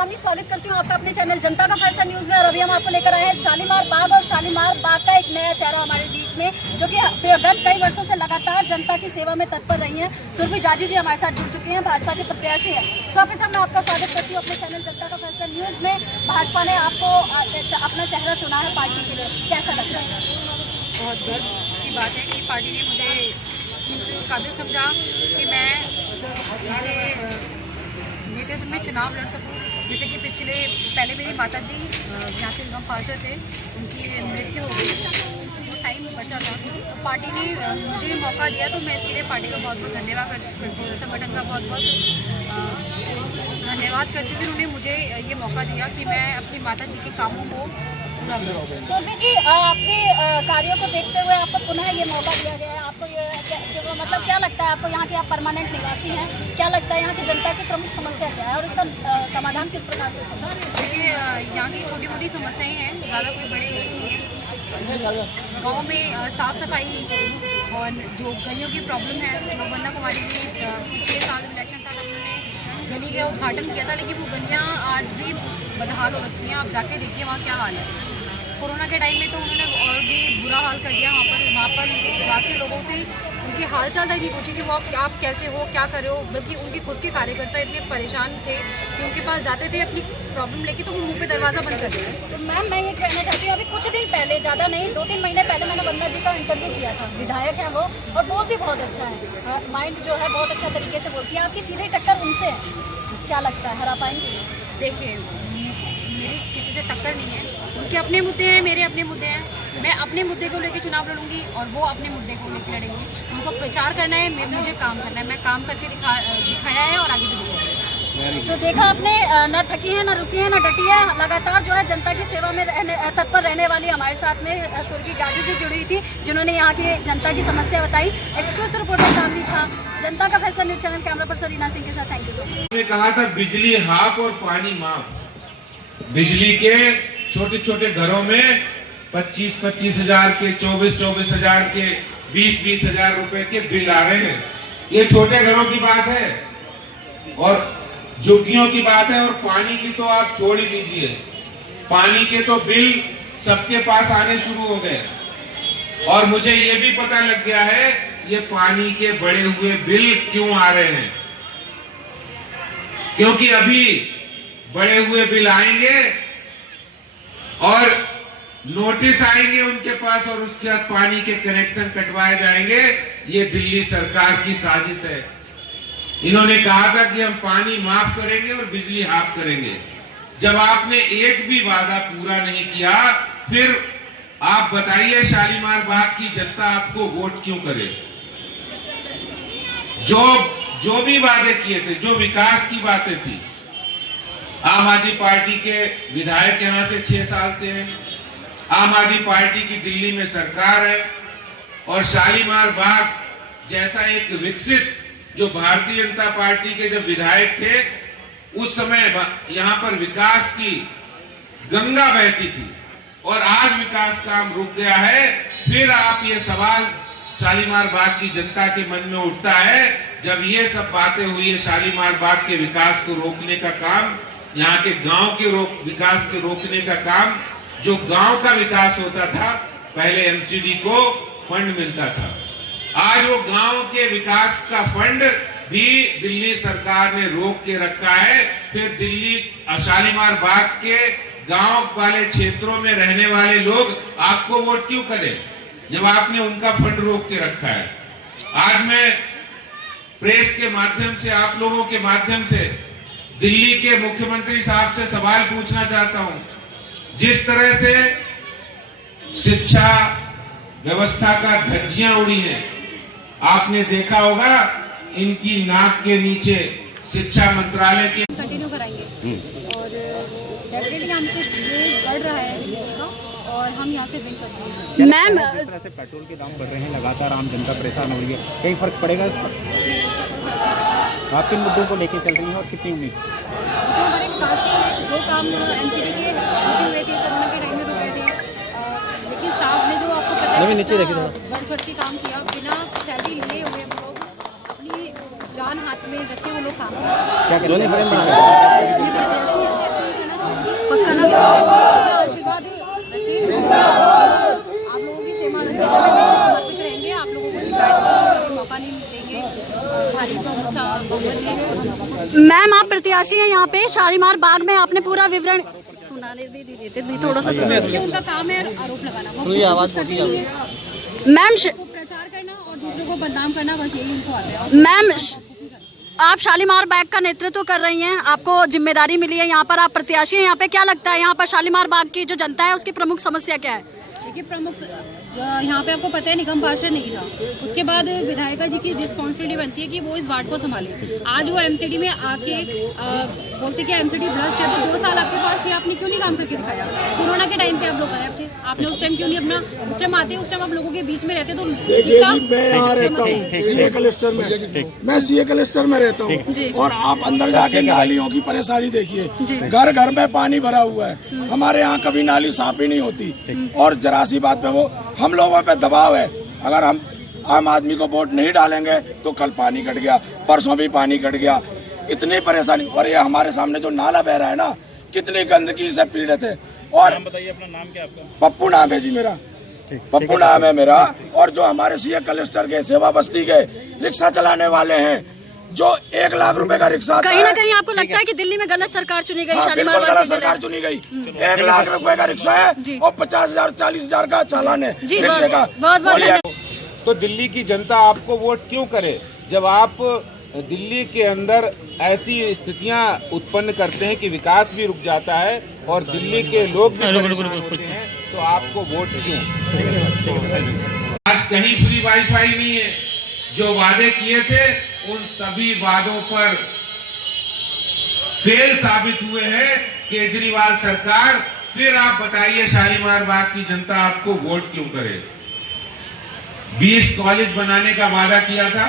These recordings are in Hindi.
कामनी स्वागत करती हूँ आपका अपने चैनल जनता का फैसला न्यूज़ में। और अभी हम आपको लेकर आए हैं शालीमार बाग, और शालीमार बाग का एक नया चेहरा हमारे बीच में, जो कि गत कई वर्षों से लगातार जनता की सेवा में तत्पर रही हैं। सुरभि जाजी जी हमारे साथ जुड़ चुकी हैं, भाजपा के प्रत्याशी हैं। सर्वप्रथम मैं आपका स्वागत करती हूँ अपने चैनल जनता का फैसला न्यूज़ में। भाजपा ने आपको अपना चेहरा चुना है पार्टी के लिए, कैसा लग रहा है? बहुत गर्व की बात है कि पार्टी ने मुझे इस काबिल समझा कि मैं नेतृत्व में चुनाव लड़ सकूं। जैसे कि पहले मेरी माता जी यहाँ से निगम पार्षद थे, उनकी मृत्यु हो गई, जो टाइम बचा था तो पार्टी ने मुझे मौका दिया, तो मैं इसके लिए पार्टी का बहुत बहुत धन्यवाद करती हूँ, संगठन का बहुत बहुत धन्यवाद करती हूँ कि उन्होंने मुझे ये मौका दिया कि मैं अपनी माता जी के कामों को पूरा करूँ। सुरभि जी, आपके कार्यों को देखते हुए आपको पुनः ये मौका दिया गया है। आपको ये मतलब क्या लगता है, आपको यहाँ के आप परमानेंट निवासी हैं, क्या लगता है यहाँ की जनता की प्रमुख समस्या क्या है और इसका समाधान किस प्रकार से होगा? देखिए, यहाँ की छोटी मोटी समस्याएं हैं, ज़्यादा कोई बड़े इशू नहीं है। गांव में साफ़ सफाई और जो गलियों की प्रॉब्लम है, जो वंदना कुमारी जी 6 साल इलेक्शन था तब उन्होंने गली का उद्घाटन किया था, लेकिन वो गलियाँ आज भी बदहाल हो रखी हैं। आप जाके देखिए वहाँ क्या हाल है। कोरोना के टाइम में तो उन्होंने और भी बुरा हाल कर दिया। वहाँ पर जाके लोगों से उनके हाल चाल तक नहीं पूछी कि वो आप कैसे हो, क्या कर रहे हो, बल्कि उनके खुद के कार्यकर्ता इतने परेशान थे कि उनके पास जाते थे अपनी प्रॉब्लम लेके, तो वो मुंह पे दरवाज़ा बंद कर दिया। तो मैम, मैं ये कहना चाहती हूँ, अभी कुछ दिन पहले, ज़्यादा नहीं 2-3 महीने पहले मैंने वंदना जी का इंटरव्यू किया था। विधायक हैं वो, और बोलती बहुत अच्छा है, माइंड जो है बहुत अच्छा तरीके से बोलती है। आपकी सीधी टक्कर उनसे है, क्या लगता है हरा पाएंगे? देखिए, मेरी किसी से टक्कर नहीं है, उनके अपने मुद्दे हैं, मेरे अपने मुद्दे हैं। मैं अपने मुद्दे को लेकर चुनाव लड़ूंगी और वो अपने मुद्दे को लेकर लड़ेंगे। उनको प्रचार करना है, मुझे काम करना है। मैं काम करके दिखाया है और आगे भी दिखाऊंगी। जो देखा आपने, न थकी है, न रुकी है, न डटी है, लगातार जो है जनता की सेवा में तत्पर रहने वाली हमारे साथ में सुरभि जाजी जी जुड़ी थी, जिन्होंने यहाँ की जनता की समस्या बताई। एक्सक्लूसिव रिपोर्टर कामनी झा, जनता का फैसला news channel, camera person Reena Singh के साथ। Thank you so much. कहा था बिजली हाफ और पानी माफ। बिजली के छोटे छोटे घरों में 25-25 हजार के, 24-24 हजार के, 20-20 हजार रुपए के बिल आ रहे हैं। ये छोटे घरों की बात है और झुग्गियों की बात है। और पानी की तो आप छोड़ ही दीजिए, पानी के तो बिल सबके पास आने शुरू हो गए। और मुझे ये भी पता लग गया है ये पानी के बढ़े हुए बिल क्यों आ रहे हैं, क्योंकि अभी बढ़े हुए बिल आएंगे और नोटिस आएंगे उनके पास, और उसके बाद पानी के कनेक्शन कटवाए जाएंगे। ये दिल्ली सरकार की साजिश है। इन्होंने कहा था कि हम पानी माफ करेंगे और बिजली हाफ करेंगे। जब आपने एक भी वादा पूरा नहीं किया, फिर आप बताइए शालीमार बाग की जनता आपको वोट क्यों करे? जो भी वादे किए थे, जो विकास की बातें थी, आम आदमी पार्टी के विधायक यहाँ से 6 साल से हैं, आम आदमी पार्टी की दिल्ली में सरकार है, और शालीमार बाग जैसा एक विकसित, जो भारतीय जनता पार्टी के जब विधायक थे उस समय यहाँ पर विकास की गंगा बहती थी, और आज विकास काम रुक गया है। फिर आप ये सवाल शालीमार बाग की जनता के मन में उठता है, जब ये सब बातें हुई है शालीमार बाग के विकास को रोकने का काम, यहाँ के गांव के विकास के रोकने का काम, जो गांव का विकास होता था पहले एमसीडी को फंड मिलता था, आज वो गांव के विकास का फंड भी दिल्ली सरकार ने रोक के रखा है। फिर दिल्ली शालीमार बाग के गांव वाले क्षेत्रों में रहने वाले लोग आपको वोट क्यों करें जब आपने उनका फंड रोक के रखा है? आज मैं प्रेस के माध्यम से, आप लोगों के माध्यम से दिल्ली के मुख्यमंत्री साहब से सवाल पूछना चाहता हूं। जिस तरह से शिक्षा व्यवस्था का धज्जियां उड़ी हैं, आपने देखा होगा, इनकी नाक के नीचे शिक्षा मंत्रालय के कंटिन्यू कराएंगे और डेफिनेटली हमको ये बढ़ रहा है और हम यहाँ से विन करेंगे। मैम, जिस तरह से पेट्रोल के दाम बढ़ रहे हैं, लगातार आम जनता परेशान हो रही है, कहीं फर्क पड़ेगा इस पर? आप किन मुद्दों को लेके चल रही हैं और कितनी उम्मीद? जो हमारे विकास के जो काम एनसीडी के रुके हुए थे, कोरोना के टाइम में रुक गए थे, लेकिन स्टाफ ने जो आपको पता है नीचे देखिए बढ़ चढ़ के काम किया, बिना सैलरी लिए हुए वो लोग अपनी जान हाथ में रखे वो लोग काम कर रहे हैं। क्या ये प्रदर्शन पक्का ना? आशीर्वाद रखिए। आप लोगों की सेवा में समर्पित रहेंगे। आप लोगों को शिकायत का मौका नहीं देंगे। भारी बहुमत मैम आप प्रत्याशी हैं यहाँ पे शालीमार बाग में, आपने पूरा विवरण सुनाने भी देते थोड़ा सा। उनका काम है आरोप लगाना, वो आवाज करते नहीं है। मैम प्रचार करना और दूसरों को बदनाम करना, बस यही उनको आता है। मैम आप शालीमार बाग का नेतृत्व कर रही हैं, आपको जिम्मेदारी मिली है, यहाँ पर आप प्रत्याशी हैं यहाँ पे, क्या लगता है यहाँ पर शालीमार बाग की जो जनता है उसकी प्रमुख समस्या क्या है? देखिए, प्रमुख यहाँ पे आपको पता है निगम पार्षद नहीं था, उसके बाद विधायिका जी की रिस्पॉन्सिबिलिटी बनती है कि वो इस वार्ड को संभाले। आज वो एमसीडी में आके बोलते कि एमसीडी भ्रष्ट है, तो 2 साल आपके पास थे, आपने क्यों नहीं काम करके दिखाया? कोरोना के टाइम पे आप लोग गायब थे, आपने उस टाइम क्यों नहीं अपना, उस टाइम आते, उस टाइम आप लोगों के बीच में रहते तो देखिए जी, मैं यहाँ रहता हूँ सीए क्लस्टर में, मैं सीए क्लस्टर में रहता हूँ और आप अंदर जाके नालियों की परेशानी देखिए, घर घर में पानी भरा हुआ है। हमारे यहाँ कभी नाली साफ ही नहीं होती और जरा सी बात पे वो हम लोगों पे दबाव है। अगर हम आम आदमी को वोट नहीं डालेंगे तो कल पानी कट गया, परसों भी पानी कट गया, इतनी परेशानी। और ये हमारे सामने जो नाला बह रहा है ना, कितनी गंदगी से पीड़ित है। और बताइए अपना नाम क्या आपका? पप्पू नाम है जी मेरा, पप्पू नाम है मेरा। और जो हमारे सीए क्लस्टर के सेवा बस्ती के रिक्शा चलाने वाले हैं, जो 1 लाख रुपए का रिक्शा, कहीं ना कहीं आपको लगता है कि दिल्ली में गलत सरकार चुनी गई? शालीमार बिल्कुल बाग गलत की सरकार चुनी गई। 1 लाख रुपए का रिक्शा है और 50,000 40,000 का चालान है रिक्शे का। बहुत तो दिल्ली की जनता आपको वोट क्यों करे जब आप दिल्ली के अंदर ऐसी स्थितियां उत्पन्न करते हैं कि विकास भी रुक जाता है और दिल्ली के लोग भी परेशान होते हैं, तो आपको वोट क्यों? आज कहीं फ्री वाईफाई नहीं है। जो वादे किए थे उन सभी वादों पर फेल साबित हुए हैं केजरीवाल सरकार। फिर आप बताइए शालीमार बाग की जनता आपको वोट क्यों करे? 20 कॉलेज बनाने का वादा किया था,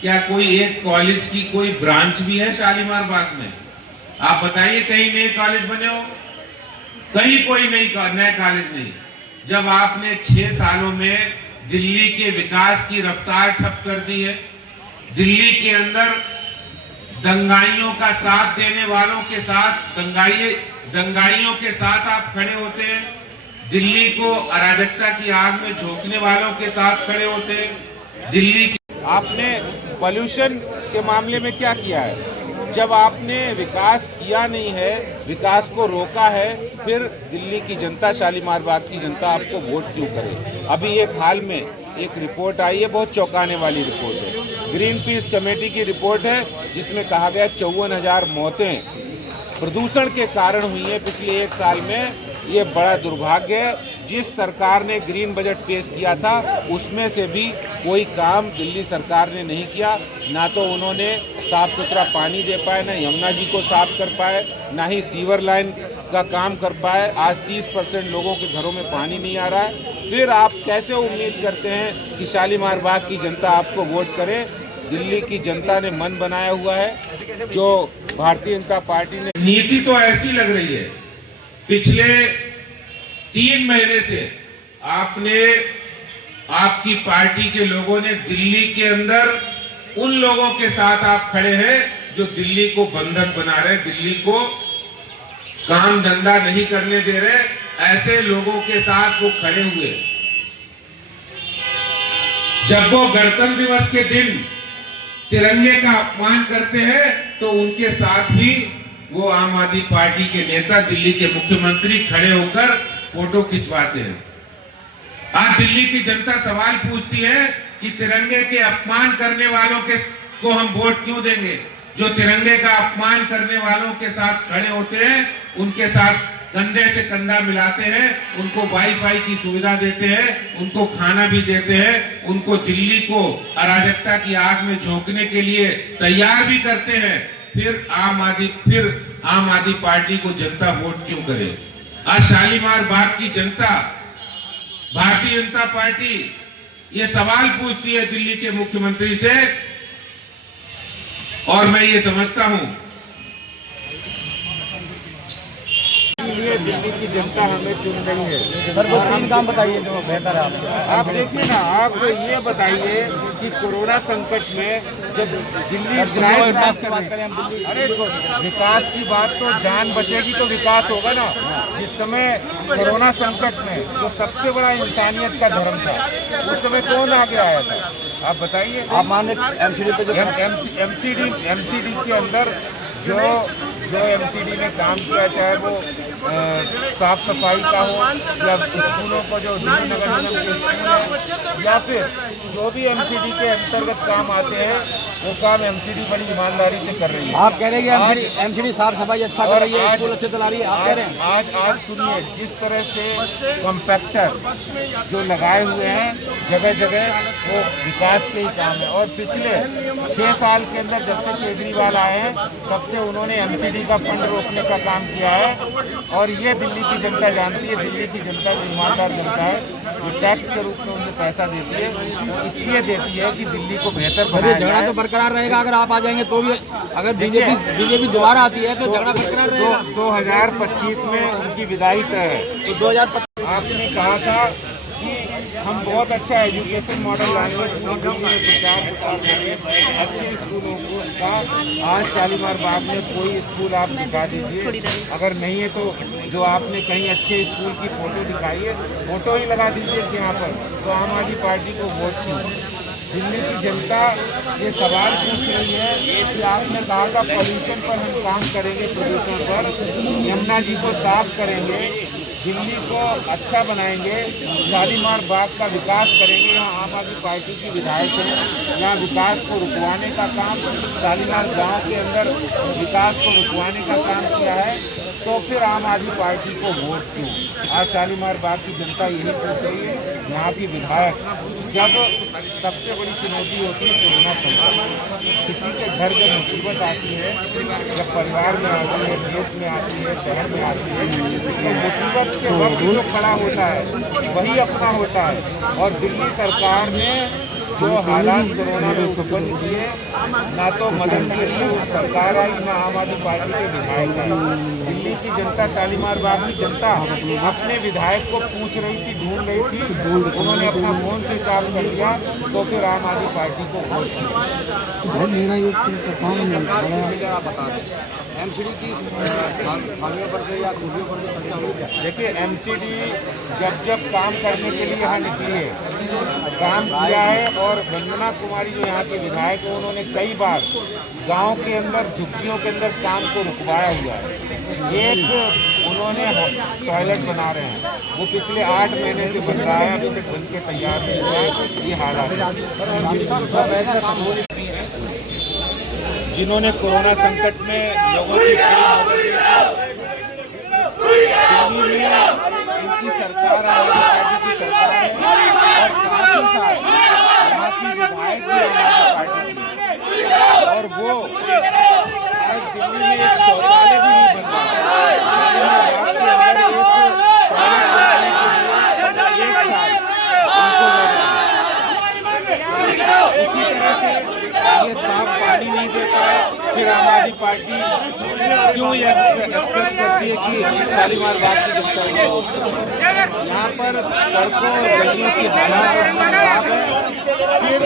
क्या कोई एक कॉलेज की कोई ब्रांच भी है शालीमार बाग में? आप बताइए कहीं नए कॉलेज बने हो? कहीं कोई नए कॉलेज नहीं। जब आपने 6 सालों में दिल्ली के विकास की रफ्तार ठप कर दी है, दिल्ली के अंदर दंगाइयों का साथ देने वालों के साथ दंगाइयों के साथ आप खड़े होते हैं, दिल्ली को अराजकता की आग में झोंकने वालों के साथ खड़े होते हैं। दिल्ली आपने पॉल्यूशन के मामले में क्या किया है? जब आपने विकास किया नहीं है, विकास को रोका है, फिर दिल्ली की जनता, शालीमार बाग की जनता आपको वोट क्यों करे? अभी एक हाल में एक रिपोर्ट आई है, बहुत चौंकाने वाली रिपोर्ट है, ग्रीन पीस कमेटी की रिपोर्ट है, जिसमें कहा गया 54,000 मौतें प्रदूषण के कारण हुई है पिछले 1 साल में। ये बड़ा दुर्भाग्य है। जिस सरकार ने ग्रीन बजट पेश किया था उसमें से भी कोई काम दिल्ली सरकार ने नहीं किया। ना तो उन्होंने साफ सुथरा पानी दे पाए, ना यमुना जी को साफ कर पाए, ना ही सीवर लाइन का काम कर पाए। आज 30% लोगों के घरों में पानी नहीं आ रहा है। फिर आप कैसे उम्मीद करते हैं कि शालीमार बाग की जनता आपको वोट करे? दिल्ली की जनता ने मन बनाया हुआ है। जो भारतीय जनता पार्टी ने नीति तो ऐसी लग रही है, पिछले 3 महीने से आपकी पार्टी के लोगों ने दिल्ली के अंदर उन लोगों के साथ आप खड़े हैं जो दिल्ली को बंधक बना रहे, दिल्ली को काम धंधा नहीं करने दे रहे, ऐसे लोगों के साथ वो खड़े हुए। जब वो गणतंत्र दिवस के दिन तिरंगे का अपमान करते हैं तो उनके साथ भी वो आम आदमी पार्टी के नेता, दिल्ली के मुख्यमंत्री खड़े होकर फोटो खिंचवाते हैं। आज दिल्ली की जनता सवाल पूछती है कि तिरंगे के अपमान करने वालों को हम वोट क्यों देंगे? जो तिरंगे का अपमान करने वालों के साथ खड़े होते हैं, उनके साथ कंधे से कंधा मिलाते हैं, उनको वाईफाई की सुविधा देते हैं, उनको खाना भी देते हैं, उनको दिल्ली को अराजकता की आग में झोंकने के लिए तैयार भी करते हैं, फिर आम आदमी पार्टी को जनता वोट क्यों करे? आज शालीमार बाग की जनता, भारतीय जनता पार्टी ये सवाल पूछती है दिल्ली के मुख्यमंत्री से, और मैं ये समझता हूं दिल्ली की जनता हमें चुन रही है। सर वो 3 काम बताइए जो बेहतर है आपके। आप देखिए ना, आप ये बताइए कि कोरोना संकट में जब दिल्ली ड्राइव क्रॉस की बात करें हम दिल्ली, अरे विकास की बात तो जान बचेगी तो विकास होगा ना। जिस समय कोरोना संकट में जो सबसे बड़ा इंसानियत का धर्म था, उस समय कौन आगे आया था? आप बताइए। आप माने एमसीडी पे जो एमसीडी के अंदर जो एमसीडी ने काम किया, चाहे वो साफ सफाई का हो या स्कूलों को जो दिल्ली नगर निगम के स्कूल है, या फिर जो भी एमसीडी के अंतर्गत काम आते हैं, वो काम एमसीडी बड़ी ईमानदारी से कर रही है। आप कह रहे हैं कि एमसीडी साफ सफाई अच्छा कर रही है, स्कूल अच्छे चला रही है, आप कह रहे हैं। आज सुनिए, जिस तरह से कॉम्पैक्टर जो लगाए हुए हैं जगह जगह, वो विकास के ही काम है। और पिछले 6 साल के अंदर जब से केजरीवाल आए हैं, तब से उन्होंने एमसीडी का फंड रोकने का काम किया है। और ये दिल्ली की जनता जानती है, दिल्ली की जनता जो ईमानदार जनता है, ये टैक्स के रूप में उन्हें पैसा देती है, वो इसलिए देती है कि दिल्ली को बेहतर बनाया झगड़ा तो बरकरार रहेगा अगर आप आ जाएंगे तो भी। अगर बीजेपी दोबारा आती है तो झगड़ा बरकरार रहेगा। 2025 में उनकी विदाई तय है। तो 2025 आपने कहा था कि हम बहुत अच्छा एजुकेशन मॉडल लाएंगे, प्रचार करें अच्छे स्कूलों को का। आज शालीमार बाग में कोई स्कूल आप दिखा दीजिए, अगर नहीं है तो जो आपने कहीं अच्छे स्कूल की फोटो दिखाई है, फोटो ही लगा दीजिए कि यहाँ पर, तो आम आदमी पार्टी को वोट क्यों? दिल्ली की जनता ये सवाल पूछ रही है कि आपने कहा था पॉल्यूशन पर हम काम करेंगे, प्रदूषण पर, यमुना जी को साफ करेंगे, दिल्ली को अच्छा बनाएंगे, शालीमार बाग का विकास करेंगे। यहाँ आम आदमी पार्टी की विधायक हैं, यहाँ विकास को रुकवाने का काम, शालीमार गांव के अंदर विकास को रुकवाने का काम किया है, तो फिर आम आदमी पार्टी को वोट क्यों? आज शालीमार बाग की जनता यही पूछ रही है। यहाँ की विधायक, जब सबसे बड़ी चुनौती होती है कोरोना संकट, किसी के घर जब मुसीबत आती है, जब परिवार में आती है, देश में आती है, शहर में आती है, तो मुसीबत के वक्त जो खड़ा होता है वही अपना होता है। और दिल्ली सरकार ने जो हालात कोरोना में उत्पन्न किए, ना तो मदद के लिए सरकार आई, ना आम आदमी पार्टी के विधायक आए। दिल्ली की जनता, शालीमार बाग की जनता अपने विधायक को पूछ रही थी, ढूंढ रही थी, उन्होंने अपना फोन स्विच ऑफ कर दिया, तो फिर आम आदमी पार्टी को वोट किया। बता दें एमसीडी की खामियों पर से या खूबियों पर भी चर्चा हुई है। देखिए, एमसीडी जब काम करने के लिए यहाँ निकली है, काम किया है। और वंदना कुमारी जो यहाँ के विधायक है, उन्होंने कई बार गांव के अंदर, झुग्गियों के अंदर काम को रुकवाया हुआ है। एक उन्होंने टॉयलेट बना रहे हैं, वो पिछले 8 महीने से बन रहा है, अभी तक बन के तैयार नहीं हुआ है। ये हालात जिन्होंने कोरोना संकट में लोगों की दिल्ली में उनकी सरकार, आम आदमी पार्टी की सरकार है, और साथ ही साथ यहाँ की विधायक भी आम आदमी पार्टी की है। और वो आज दिल्ली में एक शौचालय भी नहीं बन रहा है। उसी तरह से ये साफ पानी नहीं देता है, फिर आम आदमी पार्टी क्यों ये एक्सपेक्ट करती है कि शालीमार बाग की जनता यहाँ पर सड़कों और गलियों की हालात खराब है। फिर